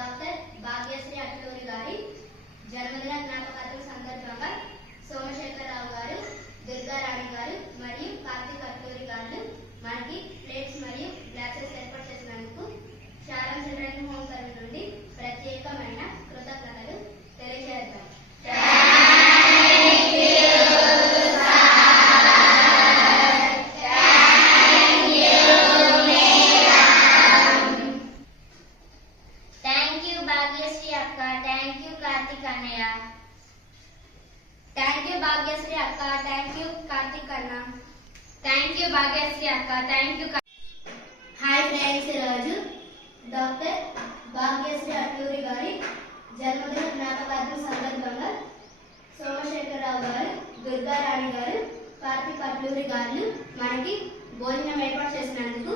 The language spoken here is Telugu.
ఫ్రెండ్స్ రోజు డాక్టర్ భాగ్యశ్రీ అక్క. థ్యాంక్ యూ కార్తిక్ అన్నయ్య. థ్యాంక్ యూ భాగ్యశ్రీ అక్క. థ్యాంక్ యూ కార్తిక్ అన్న. థ్యాంక్ యూ భాగ్యశ్రీ అక్క. థ్యాంక్ యూ హాయ్ ఫ్రెండ్స్ ఈరోజు డాక్టర్ భాగ్యశ్రీ అట్లూరి గారి జన్మదిన జ్ఞాపకార్థం సందర్భంగా సోమశేఖరరావు గారు దుర్గారాణి గారు కార్తిక్ అట్లూరి గారు మనకి భోజనం ఏర్పాటు చేసినందుకు